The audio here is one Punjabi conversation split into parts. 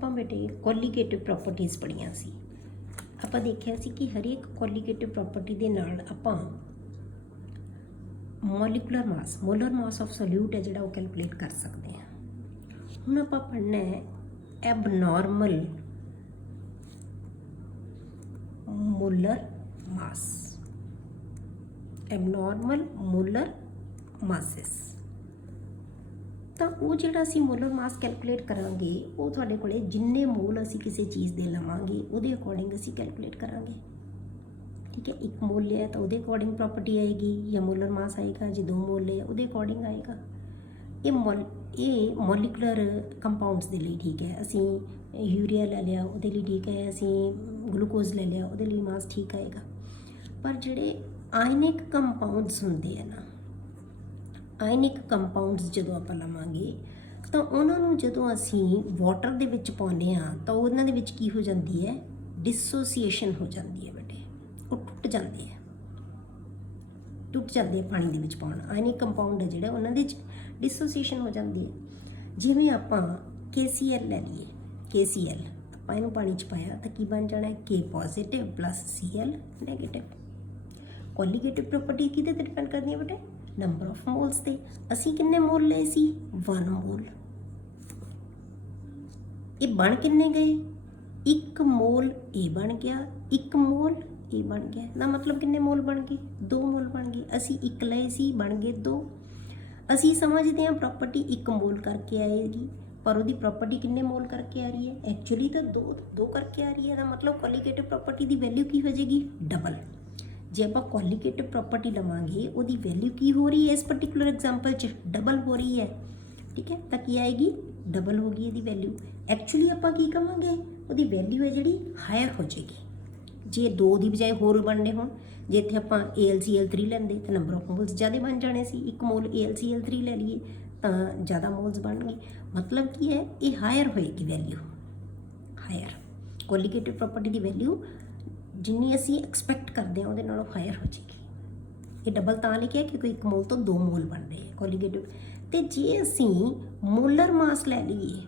ਆਪਾਂ ਬੇਟੇ ਕੋਲੀਗੇਟਿਵ ਪ੍ਰੋਪਰਟੀਜ਼ ਪੜ੍ਹੀਆਂ ਸੀ। ਆਪਾਂ ਦੇਖਿਆ ਸੀ ਕਿ ਹਰੇਕ ਕੋਲੀਗੇਟਿਵ ਪ੍ਰੋਪਰਟੀ ਦੇ ਨਾਲ ਆਪਾਂ molecular mass molar mass of solute ਹੈ ਜਿਹੜਾ ਉਹ ਕੈਲਕੂਲੇਟ ਕਰ ਸਕਦੇ ਹਾਂ। ਹੁਣ ਆਪਾਂ ਪੜ੍ਹਨਾ ਹੈ ਐਬਨੋਰਮਲ ਮੋਲਰ ਮਾਸ, ਐਬਨੋਰਮਲ ਮੋਲਰ ਮਾਸਿਸ। ਤਾਂ ਉਹ ਜਿਹੜਾ ਅਸੀਂ ਮੋਲਰ ਮਾਸ ਕੈਲਕੂਲੇਟ ਕਰਾਂਗੇ ਉਹ ਤੁਹਾਡੇ ਕੋਲੇ ਜਿੰਨੇ ਮੋਲ ਅਸੀਂ ਕਿਸੇ ਚੀਜ਼ ਦੇ ਲਵਾਂਗੇ ਉਹਦੇ ਅਕੋਰਡਿੰਗ ਅਸੀਂ ਕੈਲਕੂਲੇਟ ਕਰਾਂਗੇ। ਠੀਕ ਹੈ, 1 ਮੋਲ ਲਿਆ ਤਾਂ ਉਹਦੇ ਅਕੋਰਡਿੰਗ ਪ੍ਰੋਪਰਟੀ ਆਏਗੀ ਜਾਂ ਮੋਲਰ ਮਾਸ ਆਏਗਾ। ਜੇ 2 ਮੋਲ ਲਿਆ ਉਹਦੇ ਅਕੋਰਡਿੰਗ ਆਏਗਾ। ਇਹ ਮੋਲੀਕੂਲਰ ਕੰਪਾਊਂਡਸ ਦੇ ਲਈ ਠੀਕ ਹੈ। ਅਸੀਂ ਯੂਰੀਆ ਲੈ ਲਿਆ ਉਹਦੇ ਲਈ ਠੀਕ ਹੈ, ਅਸੀਂ ਗਲੂਕੋਜ਼ ਲੈ ਲਿਆ ਉਹਦੇ ਲਈ ਮਾਸ ਠੀਕ ਆਏਗਾ। ਪਰ ਜਿਹੜੇ ਆਇਨਿਕ ਕੰਪਾਊਂਡਸ ਹੁੰਦੇ ਆ ਨਾ, ਆਇਨਿਕ ਕੰਪਾਊਂਡਸ ਜਦੋਂ ਆਪਾਂ ਲਵਾਂਗੇ ਤਾਂ ਉਹਨਾਂ ਨੂੰ ਜਦੋਂ ਅਸੀਂ ਵਾਟਰ ਦੇ ਵਿੱਚ ਪਾਉਂਦੇ ਹਾਂ ਤਾਂ ਉਹਨਾਂ ਦੇ ਵਿੱਚ ਕੀ ਹੋ ਜਾਂਦੀ ਹੈ, ਡਿਸੋਸੀਏਸ਼ਨ ਹੋ ਜਾਂਦੀ ਹੈ ਬੇਟੇ। ਉਹ ਟੁੱਟ ਜਾਂਦੇ ਆ ਪਾਣੀ ਦੇ ਵਿੱਚ ਪਾਉਣ। ਆਇਨਿਕ ਕੰਪਾਊਂਡ ਹੈ ਜਿਹੜਾ ਉਹਨਾਂ ਦੇ ਵਿੱਚ ਡਿਸੋਸੀਏਸ਼ਨ ਹੋ ਜਾਂਦੀ ਹੈ। ਜਿਵੇਂ ਆਪਾਂ KCl ਲੈ ਲਈਏ, KCl ਆਪਾਂ ਇਹਨੂੰ ਪਾਣੀ 'ਚ ਪਾਇਆ ਤਾਂ ਕੀ ਬਣ ਜਾਣਾ ਹੈ, K positive plus Cl negative. Colligative property ਕਿਹਦੇ ਤੇ ਡਿਪੈਂਡ ਕਰਦੀ ਹੈ ਬੇਟੇ, ਨੰਬਰ ਆਫ ਮੋਲਸ ਤੇ। ਅਸੀਂ ਕਿੰਨੇ ਮੋਲ ਲਏ ਸੀ, 1 ਮੋਲ। ਇਹ ਬਣ ਕਿੰਨੇ ਗਏ, 1 ਮੋਲ ਇਹ ਬਣ ਗਿਆ, 1 ਮੋਲ ਇਹ ਬਣ ਗਿਆ। ਨਾ ਮਤਲਬ ਕਿੰਨੇ ਮੋਲ ਬਣ ਗਏ, 2 ਮੋਲ ਬਣ ਗਏ। ਅਸੀਂ 1 ਲਏ ਸੀ, ਬਣ ਗਏ 2। ਅਸੀਂ ਸਮਝਦੇ ਹਾਂ ਪ੍ਰੋਪਰਟੀ 1 ਮੋਲ ਕਰਕੇ ਆਏਗੀ, ਪਰ ਉਹਦੀ ਪ੍ਰੋਪਰਟੀ ਕਿੰਨੇ ਮੋਲ ਕਰਕੇ ਆ ਰਹੀ ਹੈ, ਐਕਚੁਅਲੀ ਤਾਂ 2 ਕਰਕੇ ਆ ਰਹੀ ਹੈ। ਇਹਦਾ ਮਤਲਬ ਕੋਲੀਗੇਟਿਵ ਪ੍ਰੋਪਰਟੀ ਦੀ ਵੈਲਿਊ ਕੀ ਹੋ ਜਾਏਗੀ, ਡਬਲ। ਜੇ ਆਪਾਂ ਕੋਲੀਗੇਟਿਵ ਪ੍ਰੋਪਰਟੀ ਲਵਾਂਗੇ ਉਹਦੀ ਵੈਲਿਊ ਕੀ ਹੋ ਰਹੀ ਹੈ, ਇਸ ਪਰਟੀਕੂਲਰ ਐਗਜ਼ਾਮਪਲ 'ਚ ਡਬਲ ਹੋ ਰਹੀ ਹੈ। ਠੀਕ ਹੈ, ਤਾਂ ਕੀ ਆਏਗੀ, ਡਬਲ ਹੋ ਗਈ ਇਹਦੀ ਵੈਲਿਊ। ਐਕਚੁਅਲੀ ਆਪਾਂ ਕੀ ਕਵਾਂਗੇ, ਉਹਦੀ ਵੈਲਿਊ ਹੈ ਜਿਹੜੀ ਹਾਇਰ ਹੋ ਜਾਏਗੀ। ਜੇ 2 ਦੀ ਬਜਾਏ ਹੋਰ ਬਣਨੇ ਹੋਣ, ਜੇ ਇੱਥੇ ਆਪਾਂ AlCl3 ਲੈਂਦੇ ਤਾਂ ਨੰਬਰ ਆਫ ਮੋਲਸ ਜ਼ਿਆਦਾ ਬਣ ਜਾਣੇ ਸੀ। 1 ਮੋਲ AlCl3 ਲੈ ਲਈਏ ਤਾਂ ਜ਼ਿਆਦਾ ਮੋਲਸ ਬਣਨਗੇ। ਮਤਲਬ ਕੀ ਹੈ, ਇਹ ਹਾਇਰ ਹੋਏਗੀ ਵੈਲਿਊ, ਹਾਇਰ। ਕੋਲੀਗੇਟਿਵ ਪ੍ਰੋਪਰਟੀ ਦੀ ਵੈਲਿਊ ਜਿੰਨੀ ਅਸੀਂ ਐਕਸਪੈਕਟ ਕਰਦੇ ਹਾਂ ਉਹਦੇ ਨਾਲੋਂ ਹਾਇਰ ਹੋ ਜਾਏਗੀ। ਇਹ ਡਬਲ ਤਾਂ ਲਿਖਿਆ ਕਿਉਂਕਿ 1 ਮੋਲ ਤੋਂ 2 ਮੋਲ ਬਣ ਰਹੇ ਹੈ ਕੋਲੀਗੇਟਿਵ। ਤੇ ਜੇ ਅਸੀਂ ਮੋਲਰ ਮਾਸ ਲੈ ਲਈਏ,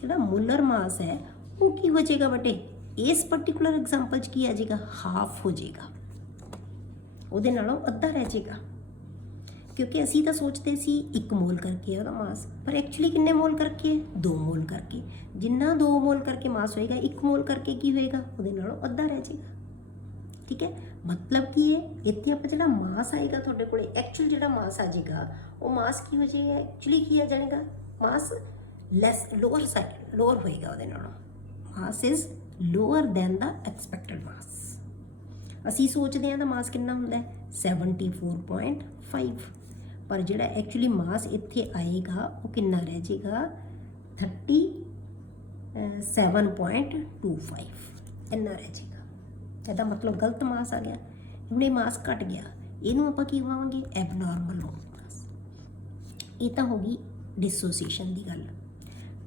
ਜਿਹੜਾ ਮੋਲਰ ਮਾਸ ਹੈ ਉਹ ਕੀ ਹੋ ਜਾਏਗਾ ਬੇਟੇ, ਇਸ ਪਰਟੀਕੂਲਰ ਐਗਜ਼ਾਮਪਲ 'ਚ ਕੀ ਆ ਜਾਏਗਾ, ਹਾਫ ਹੋ ਜਾਏਗਾ, ਉਹਦੇ ਨਾਲੋਂ ਅੱਧਾ ਰਹਿ ਜਾਏਗਾ। ਕਿਉਂਕਿ ਅਸੀਂ ਤਾਂ ਸੋਚਦੇ ਸੀ 1 ਮੋਲ ਕਰਕੇ ਉਹਦਾ ਮਾਸ, ਪਰ ਐਕਚੁਅਲੀ ਕਿੰਨੇ ਮੋਲ ਕਰਕੇ, 2 ਮੋਲ ਕਰਕੇ। ਜਿੰਨਾ 2 ਮੋਲ ਕਰਕੇ ਮਾਸ ਹੋਏਗਾ, 1 ਮੋਲ ਕਰਕੇ ਕੀ ਹੋਏਗਾ, ਉਹਦੇ ਨਾਲੋਂ ਅੱਧਾ ਰਹਿ ਜਾਏਗਾ। ਠੀਕ ਹੈ, ਮਤਲਬ ਕੀ ਹੈ, ਇੱਥੇ ਆਪਾਂ ਜਿਹੜਾ ਮਾਸ ਆਏਗਾ ਤੁਹਾਡੇ ਕੋਲੇ, ਐਕਚੁਅਲ ਜਿਹੜਾ ਮਾਸ ਆ ਜਾਏਗਾ ਉਹ ਮਾਸ ਕੀ ਹੋ ਜਾਏਗਾ, ਐਕਚੁਅਲੀ ਕੀ ਆ ਜਾਏਗਾ, mass less, lower side, lower ਹੋਏਗਾ ਉਹਦੇ ਨਾਲੋਂ। Mass is lower than the expected mass. ਅਸੀਂ ਸੋਚਦੇ ਹਾਂ ਤਾਂ ਮਾਸ ਕਿੰਨਾ ਹੁੰਦਾ ਹੈ, 74.5, ਪਰ ਜਿਹੜਾ ਐਕਚੁਅਲੀ ਮਾਸ ਇੱਥੇ ਆਏਗਾ ਉਹ ਕਿੰਨਾ ਰਹਿ ਜਾਏਗਾ, 37.25 ਇੰਨਾ ਰਹਿ ਜਾਏਗਾ। ਇਹਦਾ ਮਤਲਬ ਗਲਤ ਮਾਸ ਆ ਗਿਆ। ਹੁਣ ਇਹ ਮਾਸ ਘਟ ਗਿਆ, ਇਹਨੂੰ ਆਪਾਂ ਕੀ ਕਹਾਂਗੇ, ਐਬਨੋਰਮਲ ਮਾਸ। ਇਹ ਤਾਂ ਹੋ ਗਈ ਡਿਸੋਸੀਏਸ਼ਨ ਦੀ ਗੱਲ।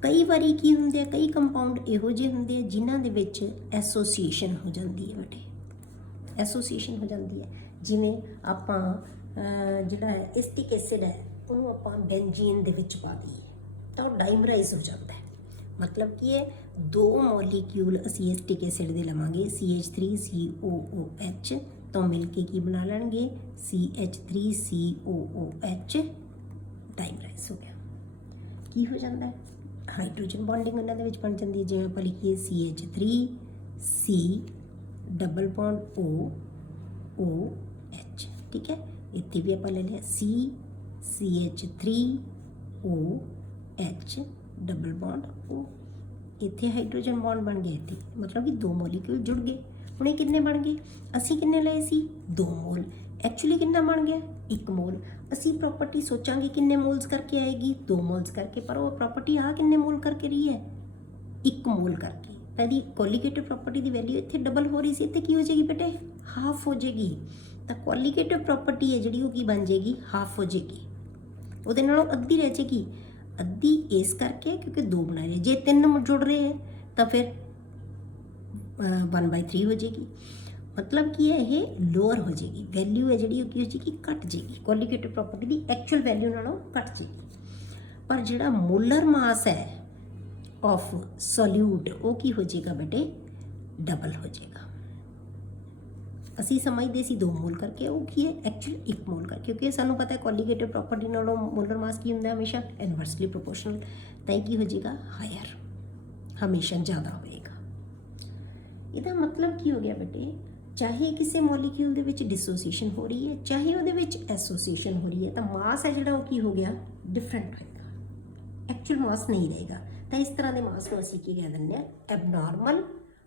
ਕਈ ਵਾਰੀ ਕੀ ਹੁੰਦੇ ਆ, ਕਈ ਕੰਪਾਊਂਡ ਇਹੋ ਜਿਹੇ ਹੁੰਦੇ ਆ ਜਿਨ੍ਹਾਂ ਦੇ ਵਿੱਚ ਐਸੋਸੀਏਸ਼ਨ ਹੋ ਜਾਂਦੀ ਹੈ ਬੇਟੇ, ਐਸੋਸੀਏਸ਼ਨ ਹੋ ਜਾਂਦੀ ਹੈ। ਜਿਵੇਂ ਆਪਾਂ ਜਿਹੜਾ ਐਸਟਿਕ ਐਸਿਡ ਹੈ ਉਹਨੂੰ ਆਪਾਂ ਬੈਂਜ਼ੀਨ ਦੇ ਵਿੱਚ ਪਾ ਦਈਏ ਤਾਂ ਉਹ ਡਾਈਮਰਾਈਜ਼ ਹੋ ਜਾਂਦਾ ਹੈ। ਮਤਲਬ ਕੀ ਹੈ, 2 ਮੋਲੀਕਿਊਲ ਅਸੀਂ ਐਸਟਿਕ ਐਸਿਡ ਦੇ ਲਵਾਂਗੇ, CH3COOH, ਤਾਂ ਮਿਲ ਕੇ ਕੀ ਬਣਾ ਲੈਣਗੇ, CH3COOH, ਡਾਈਮਰਾਈਜ਼ ਹੋ ਗਿਆ। ਕੀ ਹੋ ਜਾਂਦਾ ਹੈ, ਹਾਈਡਰੋਜਨ ਬੌਂਡਿੰਗ ਇਹਨਾਂ ਦੇ ਵਿੱਚ ਬਣ ਜਾਂਦੀ ਹੈ। ਜਿਵੇਂ ਆਪਾਂ ਲਿਖੀਏ CH3C ਡਬਲ ਬੌਂਡ OOH। ਠੀਕ ਹੈ, ਇੱਥੇ ਵੀ ਆਪਾਂ ਲੈ ਲਿਆ CH3OH ਡਬਲ ਬੌਂਡ O। ਇੱਥੇ ਹਾਈਡਰੋਜਨ ਬੌਂਡ ਬਣ ਗਿਆ, ਇੱਥੇ ਮਤਲਬ ਕਿ 2 ਮੋਲੀਕਿਊਲ ਜੁੜ ਗਏ। ਹੁਣ ਇਹ ਕਿੰਨੇ ਬਣ ਗਏ, ਅਸੀਂ ਕਿੰਨੇ ਲਏ ਸੀ, 2 ਮੋਲ। ਐਕਚੁਅਲੀ ਕਿੰਨਾ ਬਣ ਗਿਆ, 1 ਮੋਲ। ਅਸੀਂ ਪ੍ਰੋਪਰਟੀ ਸੋਚਾਂਗੇ ਕਿੰਨੇ ਮੋਲਸ ਕਰਕੇ ਆਏਗੀ, 2 ਮੋਲਸ ਕਰਕੇ, ਪਰ ਉਹ ਪ੍ਰੋਪਰਟੀ ਆ ਕਿੰਨੇ ਮੋਲ ਕਰਕੇ ਰਹੀ ਹੈ, 1 ਮੋਲ ਕਰਕੇ। ਤਾਂ ਇਹਦੀ ਕੋਲੀਗੇਟਿਵ ਪ੍ਰੋਪਰਟੀ ਦੀ ਵੈਲਿਊ ਇੱਥੇ ਡਬਲ ਹੋ ਰਹੀ ਸੀ, ਇੱਥੇ ਕੀ ਹੋ ਜਾਏਗੀ ਬੇਟੇ, ਹਾਫ ਹੋ ਜਾਏਗੀ। ਤਾਂ ਕੋਲੀਗੇਟਿਵ ਪ੍ਰੋਪਰਟੀ ਹੈ ਜਿਹੜੀ ਉਹ ਕੀ ਬਣ ਜਾਏਗੀ, ਹਾਫ ਹੋ ਜਾਏਗੀ, ਉਹਦੇ ਨਾਲੋਂ ਅੱਧੀ ਰਹਿ ਜਾਏਗੀ। ਅੱਧੀ ਇਸ ਕਰਕੇ ਕਿਉਂਕਿ 2 ਬਣਾ ਰਹੇ, ਜੇ 3 ਜੁੜ ਰਹੇ ਹੈ ਤਾਂ ਫਿਰ 1/3 ਹੋ ਜਾਏਗੀ। ਮਤਲਬ ਕੀ ਹੈ, ਇਹ ਲੋਅਰ ਹੋ ਜਾਏਗੀ, ਵੈਲਿਊ ਹੈ ਜਿਹੜੀ ਉਹ ਕੀ ਹੋ ਜਾਏਗੀ, ਘਟ ਜਾਏਗੀ। ਕੋਲੀਗੇਟਿਵ ਪ੍ਰੋਪਰਟੀ ਦੀ ਐਕਚੁਅਲ ਵੈਲਿਊ ਨਾਲੋਂ ਘਟ ਜਾਏਗੀ। ਪਰ ਜਿਹੜਾ ਮੋਲਰ ਮਾਸ ਹੈ ऑफ सॉल्यूट वो की हो जाएगा बेटे डबल हो जाएगा। ਅਸੀਂ ਸਮਝਦੇ ਸੀ 2 ਮੋਲ ਕਰਕੇ, ਉਹ ਕੀ ਹੈ ਐਕਚੁਅਲੀ 1 ਮੋਲ ਕਰਕੇ, ਕਿਉਂਕਿ ਸਾਨੂੰ ਪਤਾ ਹੈ ਕੋਲੀਗੇਟਿਵ ਪ੍ਰੋਪਰਟੀ ਨਾਲੋਂ ਮੋਲਰ ਮਾਸ ਕੀ ਹੁੰਦਾ ਹਮੇਸ਼ਾ ਇਨਵਰਸਲੀ ਪ੍ਰੋਪੋਰਸ਼ਨਲ, ਤਾਂ ਇਹ ਕੀ ਹੋ ਜਾਏਗਾ ਹਾਇਰ, ਹਮੇਸ਼ਾ ਜ਼ਿਆਦਾ ਹੋਏਗਾ। ਇਹਦਾ ਮਤਲਬ ਕੀ ਹੋ ਗਿਆ ਬੇਟੇ, ਚਾਹੇ ਕਿਸੇ ਮੋਲੀਕਿਊਲ ਦੇ ਵਿੱਚ ਡਿਸੋਸੀਏਸ਼ਨ ਹੋ ਰਹੀ ਹੈ ਚਾਹੇ ਉਹਦੇ ਵਿੱਚ ਐਸੋਸੀਏਸ਼ਨ ਹੋ ਰਹੀ ਹੈ, ਤਾਂ ਮਾਸ ਹੈ ਜਿਹੜਾ ਉਹ ਕੀ ਹੋ ਗਿਆ ਡਿਫਰੈਂਟ ਹੋਏਗਾ, ਐਕਚੁਅਲ ਮਾਸ ਨਹੀਂ ਰਹੇਗਾ। ਤਾਂ ਇਸ ਤਰ੍ਹਾਂ ਦੇ ਮਾਸ ਨੂੰ ਅਸੀਂ ਕੀ ਕਹਿ ਦਿੰਦੇ ਹਾਂ ਐਬਨੋਰਮਲ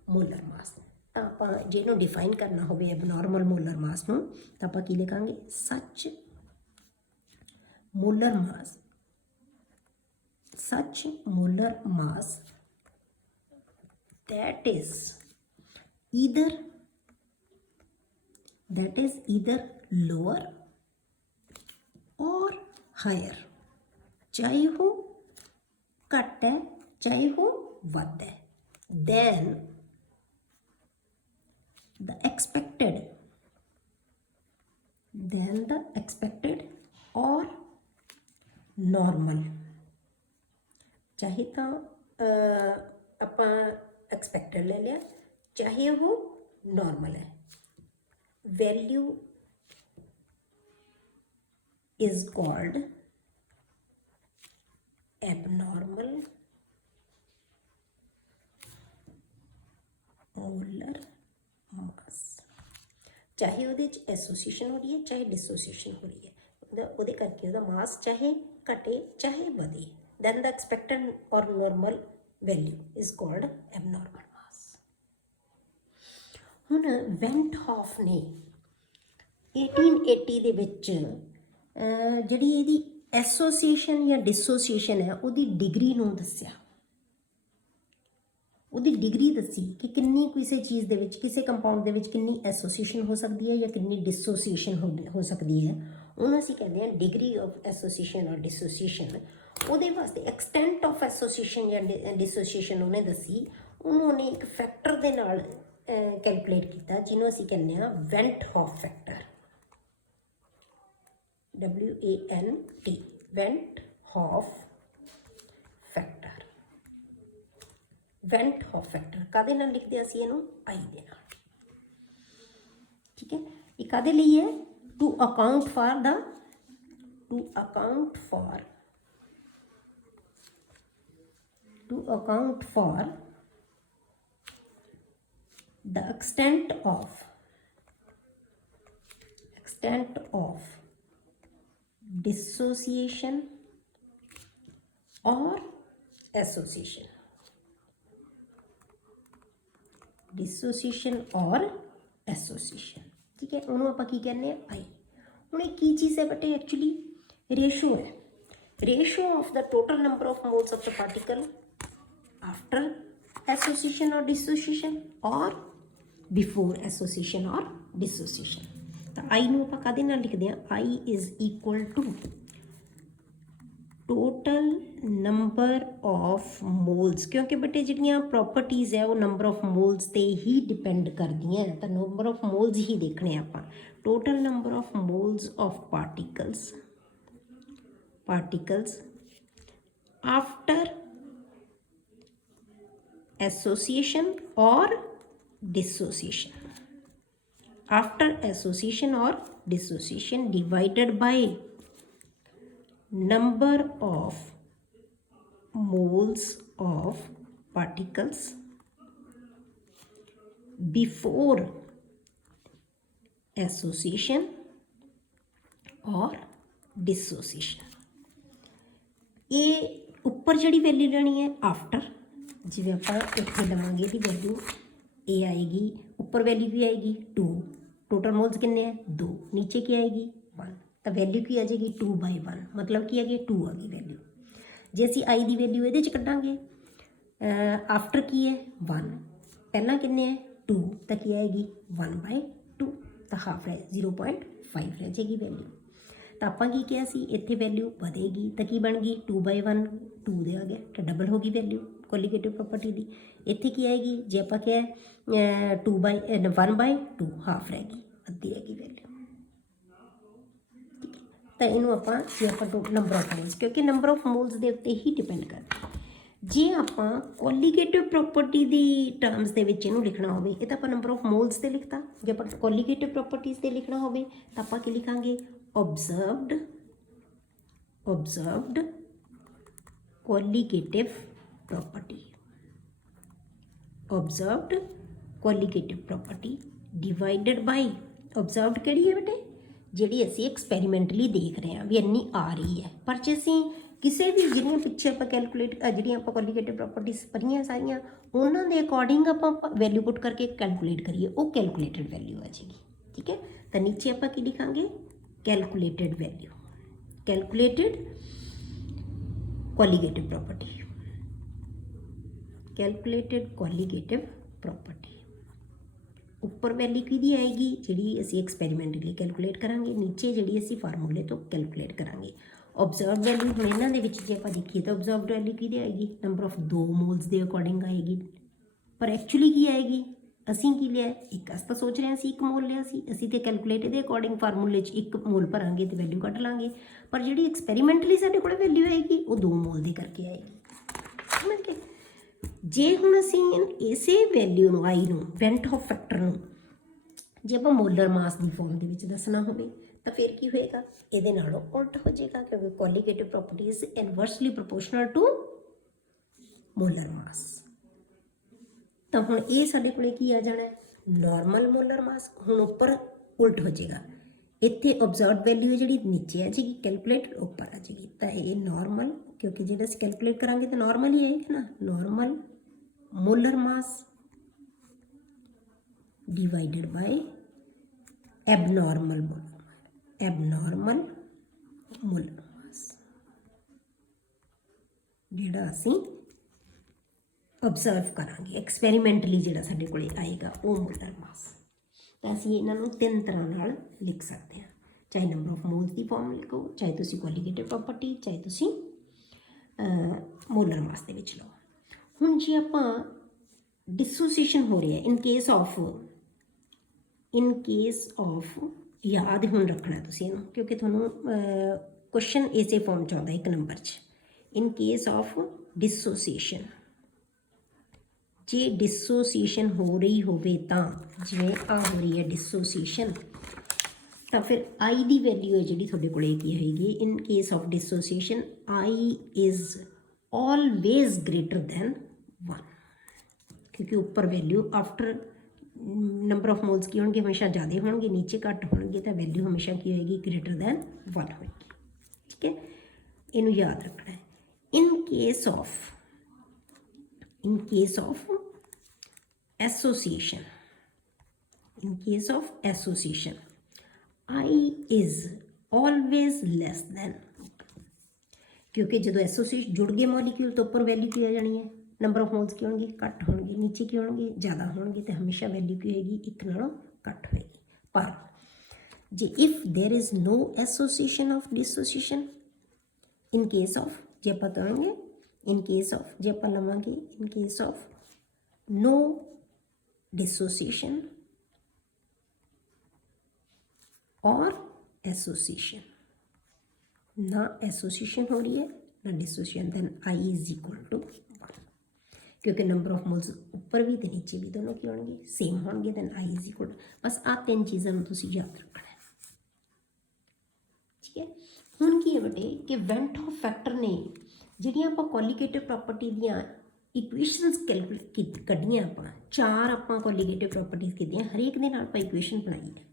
ਮੋਲਰ ਮਾਸ। ਤਾਂ ਆਪਾਂ ਜੇ ਇਹਨੂੰ ਡਿਫਾਈਨ ਕਰਨਾ ਹੋਵੇ ਐਬਨੋਰਮਲ ਮੋਲਰ ਮਾਸ ਨੂੰ ਤਾਂ ਆਪਾਂ ਕੀ ਲਿਖਾਂਗੇ ਸੱਚ ਮੋਲਰ ਮਾਸ, ਸੱਚ molar mass that is either lower or higher, ਚਾਹੇ ਉਹ ਘੱਟ ਹੈ ਚਾਹੇ ਉਹ ਵੱਧ ਹੈ, then the expected or normal, ਚਾਹੇ ਤਾਂ ਆਪਾਂ ਐਕਸਪੈਕਟਡ ਲੈ ਲਿਆ ਚਾਹੇ ਉਹ ਨੋਰਮਲ ਹੈ, value is called abnormal molar mass, ਚਾਹੇ ਉਹਦੇ 'ਚ ਐਸੋਸੀਏਸ਼ਨ ਹੋ ਰਹੀ ਹੈ ਚਾਹੇ ਡਿਸੋਸੀਏਸ਼ਨ ਹੋ ਰਹੀ ਹੈ, ਉਹਦੇ ਕਰਕੇ ਉਹਦਾ ਮਾਸ ਚਾਹੇ ਘਟੇ ਚਾਹੇ ਵਧੇ, then the expected or normal value is called abnormal mass। ਹੁਣ ਵੈਂਟ ਹੌਫ ਨੇ 1880 ਦੇ ਵਿੱਚ ਜਿਹੜੀ ਇਹਦੀ ਐਸੋਸੀਏਸ਼ਨ ਜਾਂ ਡਿਸੋਸੀਏਸ਼ਨ ਹੈ ਉਹਦੀ ਡਿਗਰੀ ਨੂੰ ਦੱਸਿਆ, ਉਹਦੀ ਡਿਗਰੀ ਦੱਸੀ ਕਿ ਕਿੰਨੀ ਕਿਸੇ ਚੀਜ਼ ਦੇ ਵਿੱਚ ਕਿਸੇ ਕੰਪਾਊਂਡ ਦੇ ਵਿੱਚ ਕਿੰਨੀ ਐਸੋਸੀਏਸ਼ਨ ਹੋ ਸਕਦੀ ਹੈ ਜਾਂ ਕਿੰਨੀ ਡਿਸੋਸੀਏਸ਼ਨ ਹੋ ਸਕਦੀ ਹੈ, ਉਹਨੂੰ ਅਸੀਂ ਕਹਿੰਦੇ ਹਾਂ ਡਿਗਰੀ ਆਫ ਐਸੋਸੀਏਸ਼ਨ ਔਰ ਡਿਸੋਸੀਏਸ਼ਨ। ਉਹਦੇ ਵਾਸਤੇ ਐਕਸਟੈਂਟ ਆਫ ਐਸੋਸੀਏਸ਼ਨ ਜਾਂ ਡਿਸੋਸੀਏਸ਼ਨ ਉਹਨੇ ਦੱਸੀ, ਉਹਨੂੰ ਉਹਨੇ ਇੱਕ ਫੈਕਟਰ ਦੇ ਨਾਲ ਕੈਲਕੂਲੇਟ ਕੀਤਾ ਜਿਹਨੂੰ ਅਸੀਂ ਕਹਿੰਦੇ ਹਾਂ van't Hoff factor, WANT, van't Hoff factor. Van't Hoff factor ਕਾਹਦੇ ਨਾਲ ਲਿਖਦੇ ਅਸੀਂ ਇਹਨੂੰ I ਦੇ ਨਾਲ, ਠੀਕ ਹੈ। ਇਹ ਕਾਹਦੇ ਲਈ ਹੈ to account for the extent of dissociation or association, ठीक है। ਉਹਨੂੰ ਆਪਾਂ ਕੀ ਕਹਿੰਦੇ ਆ I। ਹੁਣ ਇਹ ਕੀ ਚੀਜ਼ ਹੈ ਬੇਟੇ, ਐਕਚੁਅਲੀ ਰੇਸ਼ੋ ਹੈ, ratio of the total number of moles of the particle after association or dissociation or before association or dissociation। ਤਾਂ I ਨੂੰ ਆਪਾਂ ਕਾਹਦੇ ਨਾਲ ਲਿਖਦੇ ਹਾਂ, I is equal to total number of moles, ਕਿਉਂਕਿ ਬੇਟੇ ਜਿਹੜੀਆਂ ਪ੍ਰੋਪਰਟੀਜ਼ ਹੈ ਉਹ ਨੰਬਰ ਆਫ ਮੋਲਸ 'ਤੇ ਹੀ ਡਿਪੈਂਡ ਕਰਦੀਆਂ, ਤਾਂ ਨੰਬਰ ਆਫ ਮੋਲਸ ਹੀ ਦੇਖਣੇ ਆਪਾਂ। Total number of moles of particles after association or dissociation, divided by number of moles of particles before association or dissociation। ਇਹ ਉੱਪਰ ਜਿਹੜੀ ਵੈਲਿਊ ਲੈਣੀ ਹੈ ਆਫਟਰ, ਜਿਵੇਂ ਆਪਾਂ ਇੱਥੇ ਲਵਾਂਗੇ ਇਹਦੀ ਵੈਲਿਊ ਇਹ ਆਏਗੀ, ਉੱਪਰ ਵੈਲਿਊ ਕੀ ਆਏਗੀ 2, ਟੋਟਲ ਮੋਲਸ ਕਿੰਨੇ ਹੈ 2, ਨੀਚੇ ਕੀ ਆਏਗੀ 1, ਤਾਂ ਵੈਲਿਊ ਕੀ ਆ ਜਾਏਗੀ 2/1, ਮਤਲਬ ਕੀ ਆ ਗਈ 2 ਆ ਗਈ ਵੈਲਿਊ। ਜੇ ਅਸੀਂ I ਦੀ ਵੈਲਿਊ ਇਹਦੇ 'ਚ ਕੱਢਾਂਗੇ, ਆਫਟਰ ਕੀ ਹੈ 1, ਪਹਿਲਾਂ ਕਿੰਨੇ ਹੈ 2, ਤਾਂ ਕੀ ਆਏਗੀ 1/2, ਤਾਂ ਹਾਫ ਹੈ 0.5 ਰਹਿ ਜਾਏਗੀ ਵੈਲਿਊ। ਤਾਂ ਆਪਾਂ ਕੀ ਕਿਹਾ ਸੀ ਇੱਥੇ ਵੈਲਿਊ ਵਧੇਗੀ ਤਾਂ ਕੀ ਬਣ ਗਈ 2/1, 2 ਦੇ ਆ ਗਿਆ ਤਾਂ ਡਬਲ ਹੋ ਗਈ ਵੈਲਿਊ ਕੋਲੀਗੇਟਿਵ ਪ੍ਰੋਪਰਟੀ ਦੀ। ਇੱਥੇ ਕੀ ਆਏਗੀ ਜੇ ਆਪਾਂ ਕਿਹਾ 1/2 ਹਾਫ ਰਹਿ ਗਈ, ਅੱਧੀ ਰਹਿ ਗਈ ਵੈਲਿਊ, ਠੀਕ ਹੈ। ਤਾਂ ਇਹਨੂੰ ਆਪਾਂ ਜੇ ਆਪਾਂ ਨੰਬਰ ਆਫ ਮੋਲਸ, ਕਿਉਂਕਿ ਨੰਬਰ ਆਫ ਮੋਲਸ ਦੇ ਉੱਤੇ ਹੀ ਡਿਪੈਂਡ ਕਰਦਾ। ਜੇ ਆਪਾਂ ਕੋਲੀਗੇਟਿਵ ਪ੍ਰੋਪਰਟੀ ਦੀ ਟਰਮਸ ਦੇ ਵਿੱਚ ਇਹਨੂੰ ਲਿਖਣਾ ਹੋਵੇ, ਇਹ ਤਾਂ ਆਪਾਂ ਨੰਬਰ ਆਫ ਮੋਲਸ ਤੇ ਲਿਖਤਾ। ਜੇ ਆਪਾਂ ਕੋਲੀਗੇਟਿਵ ਪ੍ਰੋਪਰਟੀਜ਼ ਤੇ ਲਿਖਣਾ ਹੋਵੇ ਤਾਂ ਆਪਾਂ ਕੀ ਲਿਖਾਂਗੇ, ਓਬਜ਼ਰਵਡ ਕੋਲੀਗੇਟਿਵ ਪ੍ਰੋਪਰਟੀ, ਓਬਜ਼ਰਵਡ ਕੋਲੀਗੇਟਿਵ ਪ੍ਰੋਪਰਟੀ ਡਿਵਾਈਡਡ ਬਾਈ, ਓਬਜ਼ਰਵਡ ਕਿਹੜੀ ਹੈ ਬੇਟੇ, ਜਿਹੜੀ ਅਸੀਂ ਐਕਸਪੈਰੀਮੈਂਟਲੀ ਦੇਖ ਰਹੇ ਹਾਂ ਵੀ ਇੰਨੀ ਆ ਰਹੀ ਹੈ। ਪਰ ਜੇ ਅਸੀਂ ਕਿਸੇ ਵੀ ਜਿਹੜੀਆਂ ਪਿੱਛੇ ਆਪਾਂ ਕੈਲਕੂਲੇਟ ਜਿਹੜੀਆਂ ਆਪਾਂ ਕੋਲੀਗੇਟਿਵ ਪ੍ਰੋਪਰਟੀਜ਼ ਪੜ੍ਹੀਆਂ ਸਾਰੀਆਂ, ਉਹਨਾਂ ਦੇ ਅਕੋਰਡਿੰਗ ਆਪਾਂ ਵੈਲਿਊ ਪੁੱਟ ਕਰਕੇ ਕੈਲਕੂਲੇਟ ਕਰੀਏ, ਉਹ ਕੈਲਕੂਲੇਟਡ ਵੈਲਿਊ ਆ ਜਾਏਗੀ। ਠੀਕ ਹੈ, ਤਾਂ ਨੀਚੇ ਆਪਾਂ ਕੀ ਲਿਖਾਂਗੇ, calculated value, calculated colligative property, calculated colligative property. ਉੱਪਰ ਵੈਲਿਊ ਕਿਹਦੀ ਆਏਗੀ, ਜਿਹੜੀ ਅਸੀਂ ਐਕਸਪੈਰੀਮੈਂਟਲੀ ਕੈਲਕੂਲੇਟ ਕਰਾਂਗੇ, ਨੀਚੇ ਜਿਹੜੀ ਅਸੀਂ ਫਾਰਮੂਲੇ ਤੋਂ ਕੈਲਕੂਲੇਟ ਕਰਾਂਗੇ। ਓਬਜ਼ਰਵ ਵੈਲਿਊ ਹੁਣ ਇਹਨਾਂ ਦੇ ਵਿੱਚ ਜੇ ਆਪਾਂ ਦੇਖੀਏ ਤਾਂ ਓਬਜ਼ਰਵਡ ਵੈਲਿਊ ਕਿਹਦੀ ਆਏਗੀ, ਨੰਬਰ ਆਫ 2 ਮੋਲਸ ਦੇ ਅਕੋਰਡਿੰਗ ਆਏਗੀ। ਪਰ ਐਕਚੁਅਲੀ ਕੀ ਆਏਗੀ, ਅਸੀਂ ਕੀ ਲਿਆ, ਇੱਕ ਅਸੀਂ ਤਾਂ ਸੋਚ ਰਹੇ ਹਾਂ ਅਸੀਂ 1 ਮੋਲ ਲਿਆ ਸੀ, ਅਸੀਂ ਤੇ ਕੈਲਕੂਲੇਟ ਇਹਦੇ ਅਕੋਰਡਿੰਗ ਫਾਰਮੂਲੇ 'ਚ 1 ਮੋਲ ਭਰਾਂਗੇ ਤੇ ਵੈਲਿਊ ਕੱਢ ਲਾਂਗੇ। ਪਰ ਜਿਹੜੀ ਐਕਸਪੈਰੀਮੈਂਟਲੀ ਸਾਡੇ ਕੋਲ ਵੈਲਿਊ ਆਏਗੀ ਉਹ 2 ਮੋਲ ਦੀ ਕਰਕੇ ਆਏਗੀ। ਸਮਝ ਗਏ। ਜੇ ਹੁਣ ਅਸੀਂ ਇਸੇ ਵੈਲਿਊ ਨੂੰ ਆਈ ਨੂੰ ਵੈਂਟ ਆਫ ਫੈਕਟਰ ਨੂੰ ਜੇ ਆਪਾਂ ਮੋਲਰ ਮਾਸ ਦੀ ਫਾਰਮ ਦੇ ਵਿੱਚ ਦੱਸਣਾ ਹੋਵੇ ਤਾਂ ਫਿਰ ਕੀ ਹੋਏਗਾ, ਇਹਦੇ ਨਾਲੋਂ ਉਲਟ ਹੋ ਜਾਏਗਾ, ਕਿਉਂਕਿ colligative property is inversely proportional to molar mass. ਤਾਂ ਹੁਣ ਇਹ ਸਾਡੇ ਕੋਲੇ ਕੀ ਆ ਜਾਣਾ, ਨਾਰਮਲ ਮੋਲਰ ਮਾਸ। ਹੁਣ ਉੱਪਰ ਉਲਟ ਹੋ ਜਾਏਗਾ, ਇੱਥੇ ਓਬਜ਼ਰਵਡ ਵੈਲਿਊ ਜਿਹੜੀ ਨੀਚੇ ਆ ਜਾਏਗੀ, ਕੈਲਕੂਲੇਟਡ ਉੱਪਰ ਆ ਜਾਏਗੀ। ਤਾਂ ਇਹ ਨਾਰਮਲ, ਕਿਉਂਕਿ ਜਿਹੜਾ ਅਸੀਂ ਕੈਲਕੂਲੇਟ ਕਰਾਂਗੇ ਤਾਂ ਨਾਰਮਲ ਹੀ ਆਏਗਾ ਨਾ, normal molar mass divided by abnormal molar mass, ਜਿਹੜਾ ਅਸੀਂ observe ਕਰਾਂਗੇ ਐਕਸਪੈਰੀਮੈਂਟਲੀ, ਜਿਹੜਾ ਸਾਡੇ ਕੋਲੇ ਆਏਗਾ ਉਹ ਮੋਲਰ ਮਾਸ। ਤਾਂ ਅਸੀਂ ਇਹਨਾਂ ਨੂੰ 3 ਤਰ੍ਹਾਂ ਨਾਲ ਲਿਖ ਸਕਦੇ ਹਾਂ, ਚਾਹੇ number of moles the farm ਲਿਖੋ, ਚਾਹੇ ਤੁਸੀਂ ਕੋਲੀਗੇਟਿਵ ਪ੍ਰੋਪਰਟੀ, ਚਾਹੇ ਤੁਸੀਂ ਮੋਲਰ ਮਾਸ ਦੇ ਵਿੱਚ ਲਓ। ਹੁਣ ਜੇ ਆਪਾਂ ਡਿਸੋਸੀਏਸ਼ਨ ਹੋ ਰਿਹਾ ਇਨ ਕੇਸ ਆਫ ਯਾਦ ਹੁਣ ਰੱਖਣਾ ਤੁਸੀਂ ਇਹਨੂੰ, ਕਿਉਂਕਿ ਤੁਹਾਨੂੰ ਕੁਐਸਚਨ ਇਸੇ ਫਾਰਮ 'ਚ ਆਉਂਦਾ 1 ਨੰਬਰ 'ਚ। ਇਨ ਕੇਸ ਆਫ ਡਿਸੋਸੀਏਸ਼ਨ, ਜੇ ਡਿਸੋਸੀਏਸ਼ਨ ਹੋ ਰਹੀ ਹੋਵੇ ਤਾਂ, ਜਿਵੇਂ ਆ ਹੋ ਰਹੀ ਹੈ ਡਿਸੋਸੀਏਸ਼ਨ, ਤਾਂ ਫਿਰ ਆਈ ਦੀ ਵੈਲਿਊ ਹੈ ਜਿਹੜੀ ਤੁਹਾਡੇ ਕੋਲੇ ਕੀ ਹੋਏਗੀ, in case of dissociation I is always greater than 1, ਕਿਉਂਕਿ ਉੱਪਰ value after number of moles ਕੀ ਹੋਣਗੇ, ਹਮੇਸ਼ਾ ਜ਼ਿਆਦਾ ਹੋਣਗੇ, ਨੀਚੇ ਘੱਟ ਹੋਣਗੇ, ਤਾਂ ਵੈਲਿਊ ਹਮੇਸ਼ਾ ਕੀ ਹੋਏਗੀ, ਗ੍ਰੇਟਰ ਦੈਨ 1 ਹੋਏਗੀ। ਠੀਕ ਹੈ, ਇਹਨੂੰ ਯਾਦ ਰੱਖਣਾ ਹੈ। ਇਨ case of association, I is always less than, ਕਿਉਂਕਿ ਜਦੋਂ ਐਸੋਸੀਏਟ ਜੁੜ ਗਏ ਮੋਲੀਕਿਊਲ ਤਾਂ ਉੱਪਰ ਵੈਲਿਊ ਕੀ ਆ ਜਾਣੀ ਹੈ, ਨੰਬਰ ਆਫ ਮੋਲਸ ਕੀ ਹੋਣਗੇ, ਘੱਟ ਹੋਣਗੇ, ਨੀਚੇ ਕੀ ਹੋਣਗੇ, ਜ਼ਿਆਦਾ ਹੋਣਗੇ, ਤੇ ਹਮੇਸ਼ਾ ਵੈਲਿਊ ਕੀ ਹੋਏਗੀ, 1 ਨਾਲੋਂ ਘੱਟ ਹੋਏਗੀ। ਪਰ ਜੇ if there is no association of dissociation, in case of, ਜੇ ਆਪਾਂ ਕਹਾਂਗੇ ਇਨ ਕੇਸ ਆਫ, ਜੇ ਆਪਾਂ ਲਵਾਂਗੇ ਇਨ ਕੇਸ ਆਫ ਨੋ ਡਿਸੋਸੀਏਸ਼ਨ और एसोसिएशन, ना एसोसिएशन हो रही है ना dissociation, then i is equal to 1, क्योंकि नंबर ऑफ मोल्स ऊपर भी तो नीचे भी दोनों की होंगे सेम होंगे, then i is equal to, बस आ 3 चीज़ों तुम याद रखना है। ठीक है, हुण की है बेटे कि वेंट ऑफ फैक्टर ने जिहड़ियां आपां कोलीगेटिव प्रॉपर्टी दियां इक्वेशनस कैलकुलेट कढ़ियां, आपां 4 आपां कोलीगेटिव प्रॉपर्टीज कीतियां, हरेक दे नाल आपां इक्वेशन बनाई है।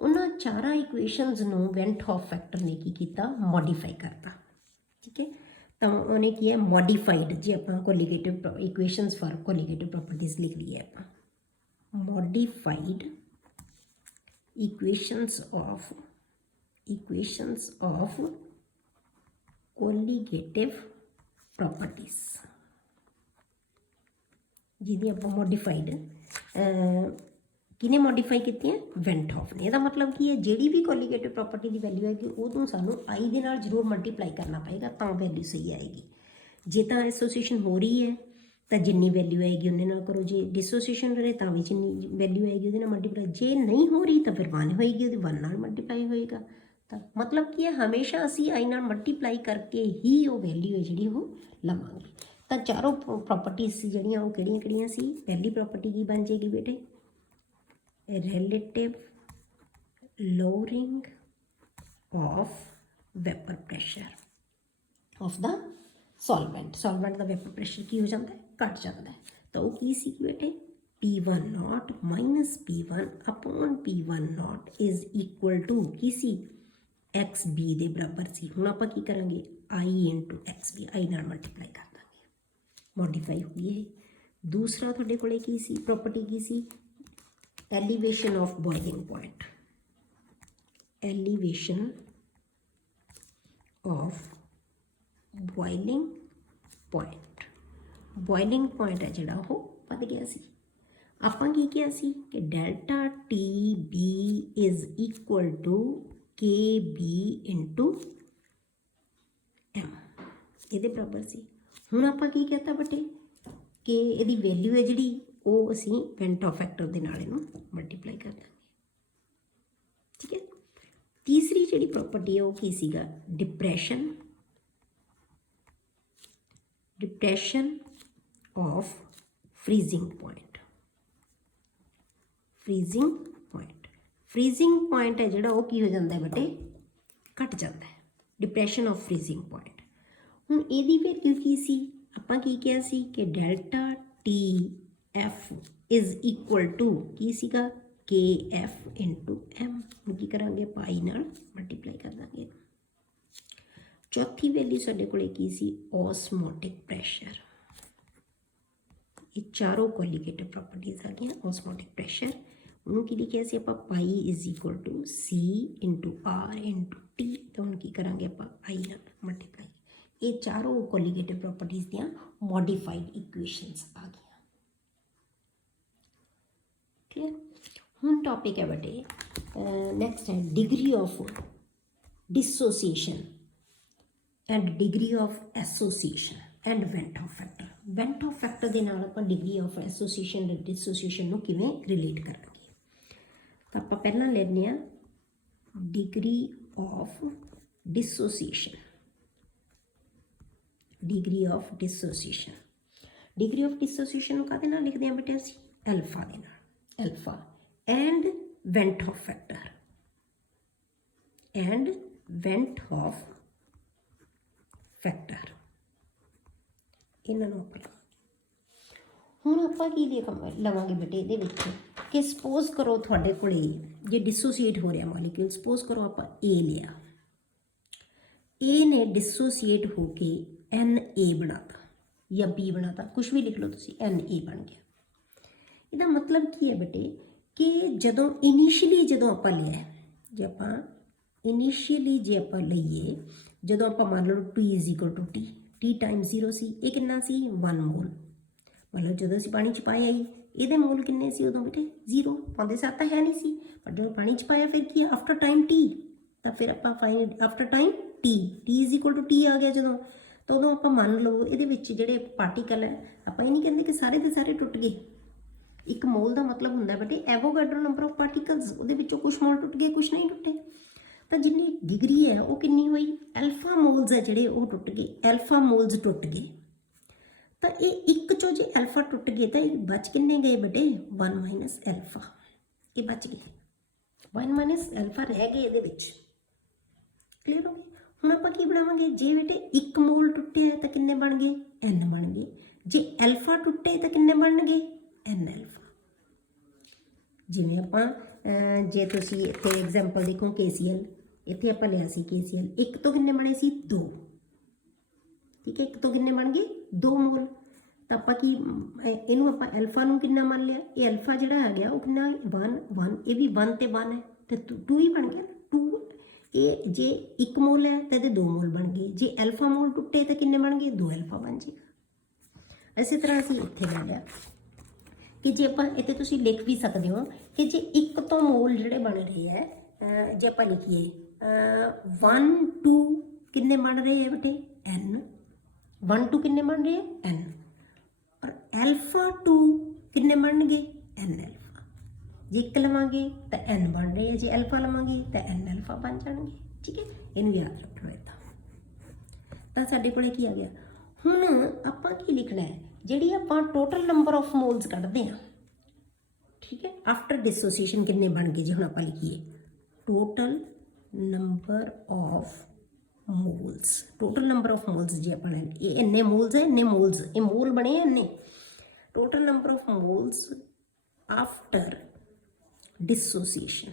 ਉਹਨਾਂ 4 ਇਕੁਏਸ਼ਨਸ ਨੂੰ ਵੈਂਟ ਹੌਫ ਫੈਕਟਰ ਨੇ ਕੀ ਕੀਤਾ, ਮੋਡੀਫਾਈ ਕਰਤਾ। ਠੀਕ ਹੈ, ਤਾਂ ਉਹਨੇ ਕੀ ਹੈ, ਮੋਡੀਫਾਈਡ, ਜੇ ਆਪਾਂ ਕੋਲੀਗੇਟਿਵ ਇਕੁਏਸ਼ਨਸ ਫਾਰ ਕੋਲੀਗੇਟਿਵ ਪ੍ਰੋਪਰਟੀਜ਼ ਲਿਖ ਲਈਏ ਆਪਾਂ, ਮੋਡੀਫਾਈਡ ਇਕੁਏਸ਼ਨਸ ਆਫ ਕੋਲੀਗੇਟਿਵ ਪ੍ਰੋਪਰਟੀਜ਼, ਜਿਹਦੀ ਆਪਾਂ ਮੋਡੀਫਾਈਡ ਕਿਨੇ ਮੋਡੀਫਾਈ ਕੀਤੀਆਂ, ਵੈਂਟ ਹੌਫ ਨੇ। ਇਹਦਾ ਮਤਲਬ ਕੀ ਹੈ, ਜਿਹੜੀ ਵੀ ਕੋਲੀਗੇਟਿਵ ਪ੍ਰੋਪਰਟੀ ਦੀ ਵੈਲਿਊ ਆਏਗੀ ਉਹਨੂੰ ਸਾਨੂੰ ਆਈ ਦੇ ਨਾਲ ਜ਼ਰੂਰ ਮਲਟੀਪਲਾਈ ਕਰਨਾ ਪਏਗਾ, ਤਾਂ ਵੈਲਿਊ ਸਹੀ ਆਏਗੀ। ਜੇ ਤਾਂ ਐਸੋਸੀਏਸ਼ਨ ਹੋ ਰਹੀ ਹੈ ਤਾਂ ਜਿੰਨੀ ਵੈਲਿਊ ਆਏਗੀ ਉਹਦੇ ਨਾਲ ਕਰੋ, ਜੇ ਡਿਸੋਸੀਏਸ਼ਨ ਰਹੇ ਤਾਂ ਵੀ ਜਿੰਨੀ ਵੈਲਿਊ ਆਏਗੀ ਉਹਦੇ ਨਾਲ ਮਲਟੀਪਲਾਈ, ਜੇ ਨਹੀਂ ਹੋ ਰਹੀ ਤਾਂ ਫਿਰ 1 ਹੋਏਗੀ, ਉਹਦੇ 1 ਨਾਲ ਮਲਟੀਪਲਾਈ ਹੋਏਗਾ। ਤਾਂ ਮਤਲਬ ਕੀ ਹੈ, ਹਮੇਸ਼ਾ ਅਸੀਂ ਆਈ ਨਾਲ ਮਲਟੀਪਲਾਈ ਕਰਕੇ ਹੀ ਉਹ ਵੈਲਿਊ ਹੈ ਜਿਹੜੀ ਉਹ ਲਵਾਂਗੇ। ਤਾਂ ਚਾਰੋਂ ਪ੍ਰੋਪਰਟੀਜ਼ ਸੀ ਜਿਹੜੀਆਂ ਉਹ ਕਿਹੜੀਆਂ ਸੀ। ਪਹਿਲੀ ਪ੍ਰੋਪਰਟੀ ਕੀ ਬਣ ਜਾਏਗੀ ਬੇਟੇ, relative lowering of vapour pressure of the solvent ਦਾ ਵੈਪਰ ਪ੍ਰੈਸ਼ਰ ਕੀ ਹੋ ਜਾਂਦਾ ਹੈ, ਘਟ ਜਾਂਦਾ ਹੈ। ਤਾਂ ਉਹ ਕੀ ਸੀ ਬੇਟੇ, P1 not minus P1 upon P1 not is equal to ਕੀ ਸੀ, XB ਦੇ ਬਰਾਬਰ ਸੀ। ਹੁਣ ਆਪਾਂ ਕੀ ਕਰਾਂਗੇ, I ਇੰਟੂ XB, I ਨਾਲ ਮਲਟੀਪਲਾਈ ਕਰ ਦਾਂਗੇ, ਮੋਡੀਫਾਈ ਹੋ ਗਈ ਇਹ। ਦੂਸਰਾ ਤੁਹਾਡੇ ਕੋਲੇ ਕੀ ਸੀ, ਪ੍ਰੋਪਰਟੀ ਕੀ ਸੀ, elevation of boiling point, elevation of boiling point. Boiling point ਹੈ ਜਿਹੜਾ ਉਹ ਵੱਧ ਗਿਆ ਸੀ। ਆਪਾਂ ਕੀ ਕਿਹਾ ਸੀ ਕਿ delta TB is equal to KB into M, ਇਹਦੇ ਬਰਾਬਰ ਸੀ। ਹੁਣ ਆਪਾਂ ਕੀ ਕਹਤਾ ਬੇਟੇ ਕਿ ਇਹਦੀ ਵੈਲਿਊ ਹੈ ਜਿਹੜੀ ਉਹ ਅਸੀਂ ਵੈਂਟ ਫੈਕਟਰ ਦੇ ਨਾਲ ਇਹਨੂੰ ਮਲਟੀਪਲਾਈ ਕਰ ਦਾਂਗੇ, ਠੀਕ ਹੈ। ਤੀਸਰੀ ਜਿਹੜੀ ਪ੍ਰੋਪਰਟੀ ਹੈ ਉਹ ਕੀ ਸੀਗਾ, depression of freezing point. Freezing point ਹੈ ਜਿਹੜਾ ਉਹ ਕੀ ਹੋ ਜਾਂਦਾ ਹੈ ਬੇਟੇ, ਘਟ ਜਾਂਦਾ ਹੈ, ਡਿਪਰੈਸ਼ਨ ਆਫ ਫਰੀਜ਼ਿੰਗ ਪੁਆਇੰਟ। ਹੁਣ ਇਹਦੀ ਵੈਲਿਊ ਕੀ ਸੀ, ਆਪਾਂ ਕੀ ਕਿਹਾ ਸੀ ਕਿ delta TF is equal to ਕੀ ਸੀਗਾ, KF ਇੰਟੂ M। ਹੁਣ ਕੀ ਕਰਾਂਗੇ, ਪਾਈ ਨਾਲ ਮਲਟੀਪਲਾਈ ਕਰ ਦਾਂਗੇ। ਚੌਥੀ ਵੈਲਿਊ ਸਾਡੇ ਕੋਲੇ ਕੀ ਸੀ, ਓਸਮੋਟਿਕ ਪ੍ਰੈਸ਼ਰ। ਇਹ ਚਾਰੋਂ ਕੋਲੀਗੇਟਿਵ ਪ੍ਰੋਪਰਟੀਜ਼ ਆ ਗਈਆਂ। ਓਸਮੋਟਿਕ ਪ੍ਰੈਸ਼ਰ ਉਹਨੂੰ ਕੀ ਲਿਖਿਆ ਸੀ ਆਪਾਂ, pi is equal to C into R into T। ਤਾਂ ਹੁਣ ਕੀ ਕਰਾਂਗੇ ਆਪਾਂ, I ਨਾਲ ਮਲਟੀਪਲਾਈ। ਇਹ ਚਾਰੋਂ ਕੋਲੀਗੇਟਿਵ ਪ੍ਰੋਪਰਟੀਜ਼ ਦੀਆਂ ਮੋਡੀਫਾਈਡ ਇਕੁਏਸ਼ਨਸ ਆ ਗਈਆਂ, ਕਲੀਅਰ। ਹੁਣ ਟੌਪਿਕ ਹੈ ਬੇਟੇ ਨੈਕਸਟ ਹੈ degree of dissociation and degree of association and van't Hoff factor. Van't Hoff factor ਦੇ ਨਾਲ ਆਪਾਂ ਡਿਗਰੀ ਆਫ ਐਸੋਸੀਏਸ਼ਨ ਅਤੇ ਡਿਸੋਸੀਏਸ਼ਨ ਨੂੰ ਕਿਵੇਂ ਰਿਲੇਟ ਕਰਾਂਗੇ। ਤਾਂ ਆਪਾਂ ਪਹਿਲਾਂ ਲੈਂਦੇ ਹਾਂ ਡਿਗਰੀ ਆਫ ਡਿਸੋਸੀਏਸ਼ਨ। ਡਿਗਰੀ ਆਫ ਡਿਸੋਸੀਏਸ਼ਨ ਨੂੰ ਕਾਹਦੇ ਨਾਲ ਲਿਖਦੇ ਹਾਂ ਬੇਟੇ ਅਸੀਂ, ਐਲਫਾ ਦੇ ਨਾਲ। Alpha and van't Hoff factor, ਇਹਨਾਂ ਨੂੰ ਆਪਾਂ ਹੁਣ ਆਪਾਂ ਕੀ ਲਵਾਂਗੇ ਬੇਟੇ ਇਹਦੇ ਵਿੱਚ ਕਿ ਸਪੋਜ਼ ਕਰੋ ਤੁਹਾਡੇ ਕੋਲੇ ਜੇ ਡਿਸੋਸੀਏਟ ਹੋ ਰਿਹਾ ਮੋਲੀਕਿਊਲ, ਸਪੋਜ਼ ਕਰੋ ਆਪਾਂ A ਲਿਆ, A ਨੇ ਡਿਸੋਸੀਏਟ ਹੋ ਕੇ Na ਬਣਾਤਾ ਜਾਂ B ਬਣਾਤਾ, ਕੁਛ ਵੀ ਲਿਖ ਲਓ ਤੁਸੀਂ, Na ਬਣ ਗਿਆ। ਇਹਦਾ ਮਤਲਬ ਕੀ ਹੈ ਬੇਟੇ ਕਿ ਜਦੋਂ ਆਪਾਂ ਲਿਆ, ਜੇ ਆਪਾਂ ਲਈਏ, ਜਦੋਂ ਆਪਾਂ ਮੰਨ ਲਓ T is equal to T time 0 ਸੀ, ਇਹ ਕਿੰਨਾ ਸੀ 1 ਮੋਲ। ਮਤਲਬ ਜਦੋਂ ਅਸੀਂ ਪਾਣੀ 'ਚ ਪਾਇਆ ਹੀ ਇਹਦੇ ਮੋਲ ਕਿੰਨੇ ਸੀ ਉਦੋਂ ਬੇਟੇ 0, ਪਾਉਂਦੇ ਸਾਥ ਤਾਂ ਹੈ ਨਹੀਂ ਸੀ, ਪਰ ਜਦੋਂ ਪਾਣੀ 'ਚ ਪਾਇਆ ਫਿਰ ਕੀ ਆਫਟਰ ਟਾਈਮ T, ਤਾਂ ਫਿਰ ਆਪਾਂ fine after time T is equal to T ਆ ਗਿਆ ਜਦੋਂ, ਤਾਂ ਉਦੋਂ ਆਪਾਂ ਮੰਨ ਲਓ ਇਹਦੇ ਵਿੱਚ ਜਿਹੜੇ ਪਾਰਟੀਕਲ ਹੈ, ਆਪਾਂ ਇਹ ਨਹੀਂ ਕਹਿੰਦੇ ਕਿ ਸਾਰੇ ਦੇ ਸਾਰੇ ਟੁੱਟ ਗਏ। ਇੱਕ ਮੋਲ ਦਾ ਮਤਲਬ ਹੁੰਦਾ ਬੇਟੇ ਐਵੋਗੈਡਰੋ ਨੰਬਰ ਆਫ ਪਾਰਟੀਕਲਸ, ਉਹਦੇ ਵਿੱਚੋਂ ਕੁਛ ਮੋਲ ਟੁੱਟ ਗਏ, ਕੁਛ ਨਹੀਂ ਟੁੱਟੇ। ਤਾਂ ਜਿੰਨੀ ਡਿਗਰੀ ਹੈ ਉਹ ਕਿੰਨੀ ਹੋਈ, ਐਲਫਾ ਮੋਲਸ ਹੈ ਜਿਹੜੇ ਉਹ ਟੁੱਟ ਗਏ, ਐਲਫਾ ਮੋਲਸ ਟੁੱਟ ਗਏ। ਤਾਂ ਇਹ ਇੱਕ ਚੋਂ ਜੇ ਐਲਫਾ ਟੁੱਟ ਗਏ ਤਾਂ ਇਹ ਬਚ ਕਿੰਨੇ ਗਏ ਬੇਟੇ, 1 ਮਾਈਨਸ ਐਲਫਾ, ਇਹ ਬਚ ਗਏ, 1 ਮਾਈਨਸ ਐਲਫਾ ਰਹਿ ਗਏ ਇਹਦੇ ਵਿੱਚ, ਕਲੀਅਰ ਹੋ ਗਏ। ਹੁਣ ਆਪਾਂ ਕੀ ਬਣਾਵਾਂਗੇ, ਜੇ ਬੇਟੇ 1 ਮੋਲ ਟੁੱਟਿਆ ਤਾਂ ਕਿੰਨੇ ਬਣ ਗਏ, N ਬਣ ਗਏ। ਜੇ ਐਲਫਾ ਟੁੱਟੇ ਤਾਂ ਕਿੰਨੇ ਬਣਨਗੇ, N ਐਲਫਾ। ਜਿਵੇਂ ਆਪਾਂ ਜੇ ਤੁਸੀਂ ਇੱਥੇ ਐਗਜ਼ਾਮਪਲ ਦੇਖੋ KCl, ਇੱਥੇ ਆਪਾਂ ਲਿਆ ਸੀ KCl, 1 ਤੋਂ ਕਿੰਨੇ ਬਣੇ ਸੀ 2, ਠੀਕ ਹੈ, 1 ਤੋਂ ਕਿੰਨੇ ਬਣ ਗਏ 2 ਮੋਲ। ਤਾਂ ਆਪਾਂ ਕੀ ਇਹਨੂੰ ਆਪਾਂ ਐਲਫਾ ਨੂੰ ਕਿੰਨਾ ਮੰਨ ਲਿਆ, ਇਹ ਐਲਫਾ ਜਿਹੜਾ ਆ ਗਿਆ ਉਹ ਕਿੰਨਾ 1, ਇਹ ਵੀ 1 ਤੇ 1 ਹੈ ਤੇ 2 ਹੀ ਬਣ ਗਿਆ 2। ਇਹ ਜੇ 1 ਮੋਲ ਹੈ ਤਾਂ ਇਹਦੇ 2 ਮੋਲ ਬਣ ਗਏ, ਜੇ ਐਲਫਾ ਮੋਲ ਟੁੱਟੇ ਤਾਂ ਕਿੰਨੇ ਬਣ ਗਏ, 2 ਐਲਫਾ ਬਣ ਜਾਏਗਾ। ਇਸੇ ਤਰ੍ਹਾਂ ਅਸੀਂ ਇੱਥੇ ਲੈ ਲਿਆ ਕਿ ਜੇ ਆਪਾਂ ਇੱਥੇ ਤੁਸੀਂ ਲਿਖ ਵੀ ਸਕਦੇ ਹੋ ਕਿ ਜੇ 1 ਤੋਂ ਮੋਲ ਜਿਹੜੇ ਬਣ ਰਹੇ ਹੈ, ਜੇ ਆਪਾਂ ਲਿਖੀਏ 1 2 ਕਿੰਨੇ ਬਣ ਰਹੇ ਹੈ ਬੇਟੇ N, 1 2 ਕਿੰਨੇ ਬਣ ਰਹੇ ਹੈ N, ਔਰ ਐਲਫਾ 2 ਕਿੰਨੇ ਬਣਨਗੇ N ਐਲਫਾ। ਜੇ 1 ਲਵਾਂਗੇ ਤਾਂ N ਬਣ ਰਹੇ ਹੈ, ਜੇ ਐਲਫਾ ਲਵਾਂਗੇ ਤਾਂ N ਐਲਫਾ ਬਣ ਜਾਣਗੇ, ਠੀਕ ਹੈ। ਇਹਨੂੰ ਯਾਦ ਰੱਖਣਾ ਇੱਦਾਂ। ਤਾਂ ਸਾਡੇ ਕੋਲੇ ਕੀ ਆ ਗਿਆ, ਹੁਣ ਆਪਾਂ ਕੀ लिखना है ਜਿਹੜੀ ਆਪਾਂ ਟੋਟਲ ਨੰਬਰ ਆਫ ਮੋਲਸ ਕੱਢਦੇ ਆ, ਠੀਕ ਹੈ, ਆਫਟਰ ਡਿਸੋਸੀਏਸ਼ਨ ਕਿੰਨੇ ਬਣ ਗਏ ਜੇ ਹੁਣ ਆਪਾਂ ਲਿਖੀਏ total number of moles, total number of moles ਜੇ ਆਪਾਂ ਨੇ ਇਹ ਇੰਨੇ ਮੋਲਸ ਹੈ, ਇੰਨੇ ਮੋਲਸ, ਇਹ ਮੋਲ ਬਣੇ ਆ ਇੰਨੇ, total number of moles after dissociation,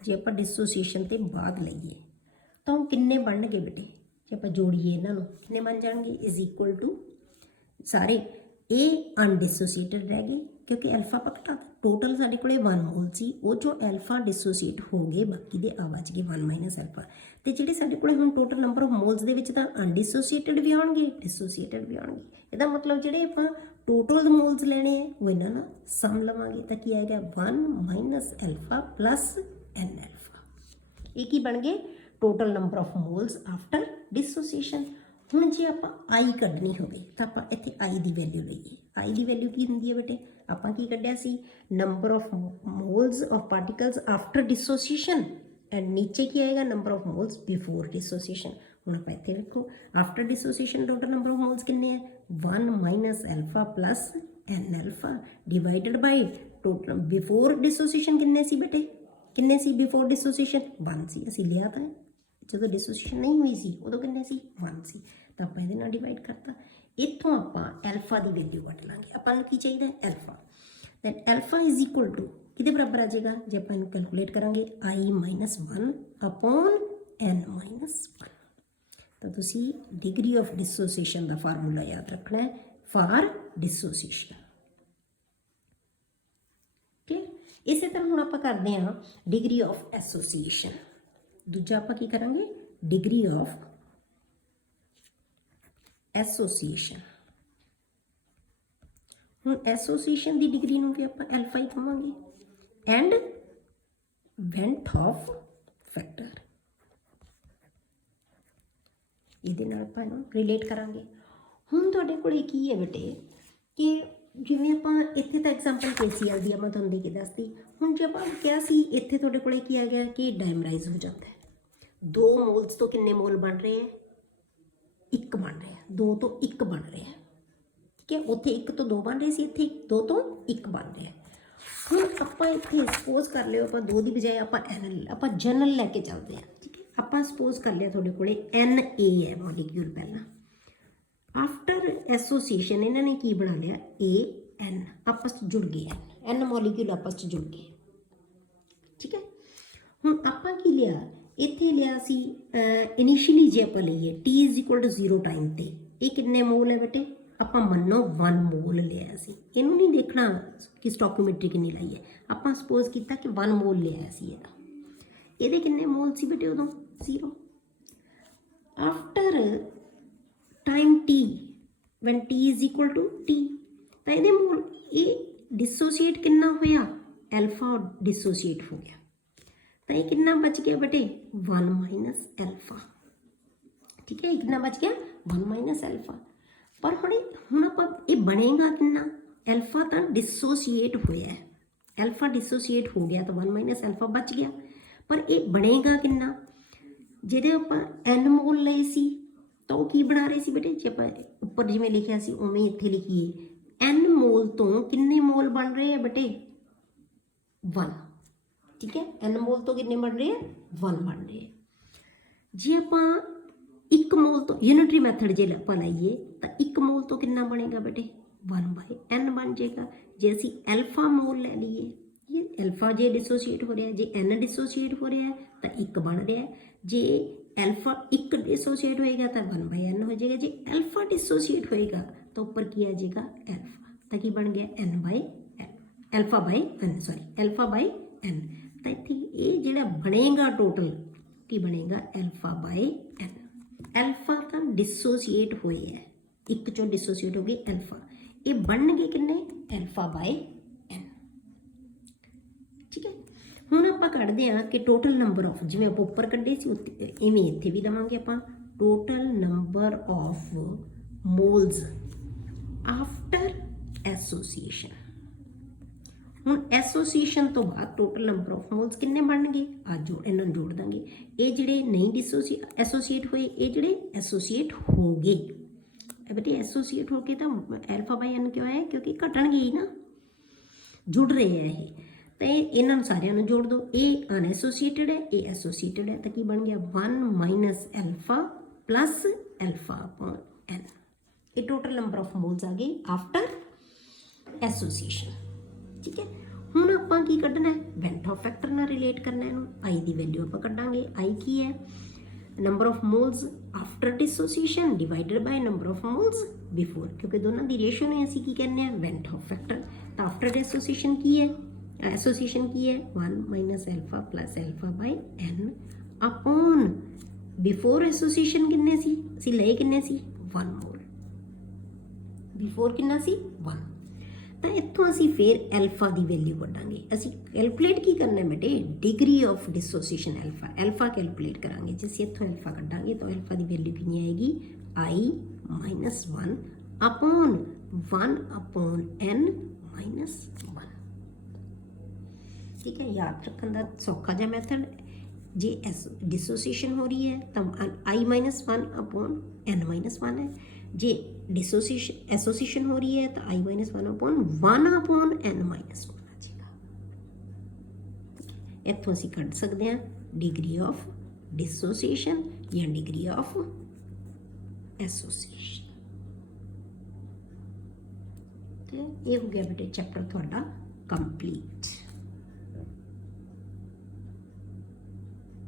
ਜੇ ਆਪਾਂ ਡਿਸੋਸੀਏਸ਼ਨ ਤੇ ਬਾਅਦ ਲਈਏ ਤਾਂ ਉਹ ਕਿੰਨੇ ਬਣਨਗੇ ਬੇਟੇ, ਜੇ ਆਪਾਂ ਜੋੜੀਏ ਇਹਨਾਂ ਨੂੰ ਕਿੰਨੇ ਬਣ ਜਾਣਗੇ, ਇਜ਼ ਇਕੁਅਲ ਟੂ ਸਾਰੇ A ਅਨਡਿਸੋਸੀਏਟਡ ਰਹਿ ਗਏ ਕਿਉਂਕਿ ਅਲਫਾ ਆਪਾਂ ਘਟਾ ਟੋਟਲ ਸਾਡੇ ਕੋਲੇ 1 ਮੋਲ ਸੀ, ਉਹ ਚੋਂ ਅਲਫਾ ਡਿਸੋਸੀਏਟ ਹੋ ਗਏ, ਬਾਕੀ ਦੇ ਆ ਬਚ ਗਏ 1 ਮਾਈਨਸ ਅਲਫਾ। ਤੇ ਜਿਹੜੇ ਸਾਡੇ ਕੋਲੇ ਹੁਣ ਟੋਟਲ ਨੰਬਰ ਆਫ ਮੋਲਸ ਦੇ ਵਿੱਚ ਤਾਂ ਅਨਡਿਸੋਸੀਏਟਡ ਵੀ ਆਉਣਗੇ, ਡਿਸੋਸੀਏਟਡ ਵੀ ਆਉਣਗੇ। ਇਹਦਾ ਮਤਲਬ ਜਿਹੜੇ ਆਪਾਂ ਟੋਟਲ ਮੋਲਸ ਲੈਣੇ ਆ ਉਹ ਇਹਨਾਂ ਨਾਲ ਸਮ ਲਵਾਂਗੇ ਤਾਂ ਕੀ ਆਏਗਾ 1 minus alpha plus n alpha. ਇਹ ਕੀ ਬਣ ਗਏ total number of moles after dissociation. ਹੁਣ ਜੇ ਆਪਾਂ I ਕੱਢਣੀ ਹੋਵੇ ਤਾਂ ਆਪਾਂ ਇੱਥੇ I ਦੀ ਵੈਲਿਊ ਲਈਏ। I ਦੀ ਵੈਲਿਊ ਕੀ ਹੁੰਦੀ ਹੈ ਬੇਟੇ, ਆਪਾਂ ਕੀ ਕੱਢਿਆ ਸੀ number of moles of particles after dissociation and ਨੀਚੇ ਕੀ ਆਏਗਾ number of moles before dissociation. ਹੁਣ ਆਪਾਂ ਇੱਥੇ ਵੇਖੋ after dissociation total number of moles ਕਿੰਨੇ ਹੈ 1 minus alpha plus n alpha divided by total before dissociation ਕਿੰਨੇ ਸੀ ਬੇਟੇ, ਕਿੰਨੇ ਸੀ ਬਿਫੋਰ ਡਿਸੋਸੀਏਸ਼ਨ 1 ਸੀ, ਅਸੀਂ ਲਿਆ ਤਾਂ ਜਦੋਂ ਡਿਸੋਸੀਏਸ਼ਨ ਨਹੀਂ ਹੋਈ ਸੀ ਉਦੋਂ ਕਿੰਨੇ ਸੀ 1 ਸੀ, ਤਾਂ ਆਪਾਂ ਇਹਦੇ ਨਾਲ ਡਿਵਾਈਡ ਕਰਤਾ। ਇੱਥੋਂ ਆਪਾਂ ਐਲਫਾ ਦੀ ਵੈਲਿਊ ਕੱਢ ਲਾਂਗੇ, ਆਪਾਂ ਨੂੰ ਕੀ ਚਾਹੀਦਾ alpha, then alpha is equal to ਕਿਹਦੇ ਬਰਾਬਰ ਆ ਜਾਏਗਾ ਜੇ ਆਪਾਂ ਇਹਨੂੰ ਕੈਲਕੂਲੇਟ ਕਰਾਂਗੇ I minus 1 upon n minus 1। ਤਾਂ ਤੁਸੀਂ ਡਿਗਰੀ ਆਫ ਡਿਸੋਸੀਏਸ਼ਨ ਦਾ ਫਾਰਮੂਲਾ ਯਾਦ ਰੱਖਣਾ ਹੈ ਫਾਰ ਡਿਸੋਸੀਏਸ਼ਨ। ਠੀਕ, ਇਸੇ ਤਰ੍ਹਾਂ ਹੁਣ ਆਪਾਂ ਕਰਦੇ ਹਾਂ ਡਿਗਰੀ ਆਫ ਐਸੋਸੀਏਸ਼ਨ। ਦੂਜਾ ਆਪਾਂ ਕੀ ਕਰਾਂਗੇ ਡਿਗਰੀ ਆਫ ਐਸੋਸੀਏਸ਼ਨ। ਹੁਣ ਐਸੋਸੀਏਸ਼ਨ ਦੀ ਡਿਗਰੀ ਨੂੰ ਵੀ ਆਪਾਂ ਐਲਫਾ ਹੀ ਕਹਾਂਗੇ ਐਂਡ ਵੈਂਟ ਆਫ ਫੈਕਟਰ, ਇਹਦੇ ਨਾਲ ਆਪਾਂ ਇਹਨੂੰ ਰਿਲੇਟ ਕਰਾਂਗੇ। ਹੁਣ ਤੁਹਾਡੇ ਕੋਲ ਕੀ ਹੈ ਬੇਟੇ ਕਿ ਜਿਵੇਂ ਆਪਾਂ ਇੱਥੇ ਤਾਂ ਐਗਜ਼ਾਮਪਲ KCl ਦੀ ਮੈਂ ਤੁਹਾਨੂੰ ਦੇ ਕੇ ਦੱਸਦੀ। ਹੁਣ ਜੇ ਆਪਾਂ ਕਿਹਾ ਸੀ ਇੱਥੇ ਤੁਹਾਡੇ ਕੋਲ ਕੀ ਆ ਗਿਆ ਕਿ ਡਾਇਮਰਾਈਜ਼ ਹੋ ਜਾਂਦਾ ਹੈ, 2 ਮੋਲਸ ਤੋਂ ਕਿੰਨੇ ਮੋਲ ਬਣ ਰਹੇ ਹੈ 1 ਬਣ ਰਿਹਾ, 2 ਤੋਂ 1 ਬਣ ਰਿਹਾ, ਠੀਕ ਹੈ, ਉੱਥੇ 1 ਤੋਂ 2 ਬਣ ਰਹੇ ਸੀ, ਇੱਥੇ 2 ਤੋਂ 1 ਬਣ ਰਿਹਾ। ਹੁਣ ਆਪਾਂ ਇੱਥੇ ਸਪੋਜ਼ ਕਰ ਲਿਓ ਆਪਾਂ 2 ਦੀ ਬਜਾਏ ਆਪਾਂ ਆਪਾਂ ਜਨਰਲ ਲੈ ਕੇ ਚੱਲਦੇ ਹਾਂ, ਠੀਕ ਹੈ। ਆਪਾਂ ਸਪੋਜ਼ ਕਰ ਲਿਆ ਤੁਹਾਡੇ ਕੋਲੇ Na ਹੈ ਮੋਲੀਕਿਊਲ ਪਹਿਲਾਂ, ਆਫਟਰ ਐਸੋਸੀਏਸ਼ਨ ਇਹਨਾਂ ਨੇ ਕੀ ਬਣਾ ਲਿਆ AN, ਆਪਸ 'ਚ ਜੁੜ ਗਏ N ਮੋਲੀਕਿਊਲ ਆਪਸ 'ਚ ਜੁੜ ਗਏ, ਠੀਕ ਹੈ। ਹੁਣ ਆਪਾਂ ਕੀ ਲਿਆ ਇੱਥੇ ਲਿਆ ਸੀ ਇਨੀਸ਼ੀਅਲੀ ਜੇ ਆਪਾਂ ਲਈਏ T = 0 ਟਾਈਮ ਤੇ ਇਹ ਕਿੰਨੇ ਮੋਲ ਹੈ ਬੇਟੇ, ਆਪਾਂ ਮੰਨੋ 1 ਮੋਲ ਲਿਆ ਸੀ, ਇਹਨੂੰ ਨਹੀਂ ਦੇਖਣਾ ਕਿ ਸਟੋਕਿਓਮੈਟਰੀ ਕਿੰਨੀ ਲਾਈ ਹੈ, ਆਪਾਂ ਸਪੋਜ਼ ਕੀਤਾ ਕਿ 1 ਮੋਲ ਲਿਆ ਸੀ ਇਹਦਾ, ਇਹਦੇ ਕਿੰਨੇ ਮੋਲ ਸੀ ਬੇਟੇ ਉਦੋਂ 0। After time T when T = T ਤਾਂ ਇਹਦੇ ਮੋਲ ਇਹ ਡਿਸੋਸੀਏਟ ਕਿੰਨਾ ਹੋਇਆ ਐਲਫਾ ਡਿਸੋਸੀਏਟ ਹੋ ਗਿਆ, ਤਾਂ ਇਹ ਕਿੰਨਾ ਬਚ ਗਿਆ ਬੇਟੇ 1 ਮਾਈਨਸ ਐਲਫਾ, ਠੀਕ ਹੈ, ਇਹ ਕਿੰਨਾ ਬਚ ਗਿਆ 1 ਮਾਈਨਸ ਐਲਫਾ। ਪਰ ਹੁਣ ਆਪਾਂ ਇਹ ਬਣੇਗਾ ਕਿੰਨਾ, ਐਲਫਾ ਤਾਂ ਡਿਸੋਸੀਏਟ ਹੋਇਆ, ਐਲਫਾ ਡਿਸੋਸੀਏਟ ਹੋ ਗਿਆ ਤਾਂ 1 ਮਾਈਨਸ ਐਲਫਾ ਬਚ ਗਿਆ, ਪਰ ਇਹ ਬਣੇਗਾ ਕਿੰਨਾ, ਜਿਹਦੇ ਆਪਾਂ n ਮੋਲ ਲਏ ਸੀ ਤਾਂ ਉਹ ਕੀ ਬਣਾ ਰਹੇ ਸੀ ਬੇਟੇ, ਜੇ ਆਪਾਂ ਉੱਪਰ ਜਿਵੇਂ ਲਿਖਿਆ ਸੀ ਉਵੇਂ ਇੱਥੇ ਲਿਖੀਏ n ਮੋਲ ਤੋਂ ਕਿੰਨੇ ਮੋਲ ਬਣ ਰਹੇ ਆ ਬੇਟੇ 1, ਠੀਕ ਹੈ, n ਮੋਲ ਤੋਂ ਕਿੰਨੇ ਬਣ ਰਹੇ ਆ 1 ਬਣ ਰਹੇ ਆ। ਜੇ ਆਪਾਂ 1 ਮੋਲ ਤੋਂ ਯੂਨਿਟਰੀ ਮੈਥਡ ਜੇ ਆਪਾਂ ਲਾਈਏ ਤਾਂ 1 ਮੋਲ ਤੋਂ ਕਿੰਨਾ ਬਣੇਗਾ ਬੇਟੇ 1/n ਬਣ ਜਾਏਗਾ। ਜੇ ਅਸੀਂ ਐਲਫਾ ਮੋਲ ਲੈ ਲਈਏ, ਇਹ ਐਲਫਾ ਜੇ ਡਿਸੋਸੀਏਟ ਹੋ ਰਿਹਾ, ਜੇ n ਡਿਸੋਸੀਏਟ ਹੋ ਰਿਹਾ ਤਾਂ 1 ਬਣ ਰਿਹਾ, ਜੇ ਐਲਫਾ 1 ਡਿਸੋਸੀਏਟ ਹੋਏਗਾ ਤਾਂ 1/n ਹੋ ਜਾਏਗਾ, ਜੇ ਐਲਫਾ ਡਿਸੋਸੀਏਟ ਹੋਏਗਾ ਤਾਂ ਉੱਪਰ ਕੀ ਆ ਜਾਏਗਾ ਐਲਫਾ, ਤਾਂ ਕੀ ਬਣ ਗਿਆ n/n, ਐਲਫਾ/n। ਤਾਂ ਇੱਥੇ ਇਹ ਜਿਹੜਾ ਬਣੇਗਾ ਟੋਟਲ ਕੀ ਬਣੇਗਾ ਐਲਫਾ/n। ਐਲਫਾ ਤਾਂ ਡਿਸੋਸੀਏਟ ਹੋਏ ਹੈ, 1 ਚੋਂ ਡਿਸੋਸੀਏਟ ਹੋ ਗਏ ਐਲਫਾ, ਇਹ ਬਣਨਗੇ ਕਿੰਨੇ ਐਲਫਾ/n, ਠੀਕ ਹੈ। ਹੁਣ ਆਪਾਂ ਕੱਢਦੇ ਹਾਂ ਕਿ ਟੋਟਲ ਨੰਬਰ ਆਫ, ਜਿਵੇਂ ਆਪਾਂ ਉੱਪਰ ਕੱਢੇ ਸੀ ਇਵੇਂ ਇੱਥੇ ਵੀ ਲਵਾਂਗੇ ਆਪਾਂ total number of moles after association. ਹੁਣ ਐਸੋਸੀਏਸ਼ਨ ਤੋਂ ਬਾਅਦ ਟੋਟਲ ਨੰਬਰ ਆਫ ਮੋਲਸ ਕਿੰਨੇ ਬਣਨਗੇ, ਇਹਨਾਂ ਨੂੰ ਜੋੜ ਦਾਂਗੇ, ਇਹ ਜਿਹੜੇ ਨਹੀਂ ਐਸੋਸੀਏਟ ਹੋਏ, ਇਹ ਜਿਹੜੇ ਐਸੋਸੀਏਟ ਹੋ ਗਏ, बेटे एसोसीएट होके तो अल्फा बाय एन क्यों है, क्योंकि घटणगे ही ना, जुड़ रहे हैं ये। तो इन्होंने सारिਆਂ ਨੂੰ जोड़ दो, ए अनएसोसीएटेड है, ए एसोसीएटेड है, तो की बन गया 1 minus alpha plus alpha upon n. ये टोटल नंबर ऑफ मोल्स आ गए आफ्टर एसोसीएशन। ठीक है, हुण आपां की कढना है, वेंट ऑफ फैक्टर नाल रिलेट करना है, आई की वैल्यू आपां कढांगे। आई की है number of moles after dissociation divided by number of moles before, क्योंकि दोनों की रेशियो ने असीं की कहने हैं वेंट ऑफ फैक्टर। तो आफ्टर डिसोसीएशन की है, एसोसीएशन की है 1 minus alpha plus alpha by N upon before association किन्ने सी, असीं लए किन्ने सी 1 मोल, बिफोर किन्ना सी 1। तो इत्थों असीं फिर अल्फा की वैल्यू कढांगे। असीं कैलकुलेट की करना है बेटे, degree of dissociation alpha, alpha calculate करांगे। जे असीं इत्थों अल्फा कढांगे तो अल्फा की वैल्यू कितनी आएगी, I minus 1 upon 1 upon N minus 1। ठीक है, याद रखने का सौखा जा मैथड, जे एस डिसोसीएशन हो रही है तो आई माइनस 1 अपॉन एन माइनस 1 है, जे डिसोसीएशन एसोसीएशन हो रही है तो आई माइनस 1 अपॉन एन माइनस 1 आ जाएगा। इत्थों असीं कढ सकते हैं डिग्री ऑफ डिसोसीएशन या डिग्री ऑफ एसोसीएशन। तो ये हो गया बेटे चैप्टर थोड़ा कंप्लीट।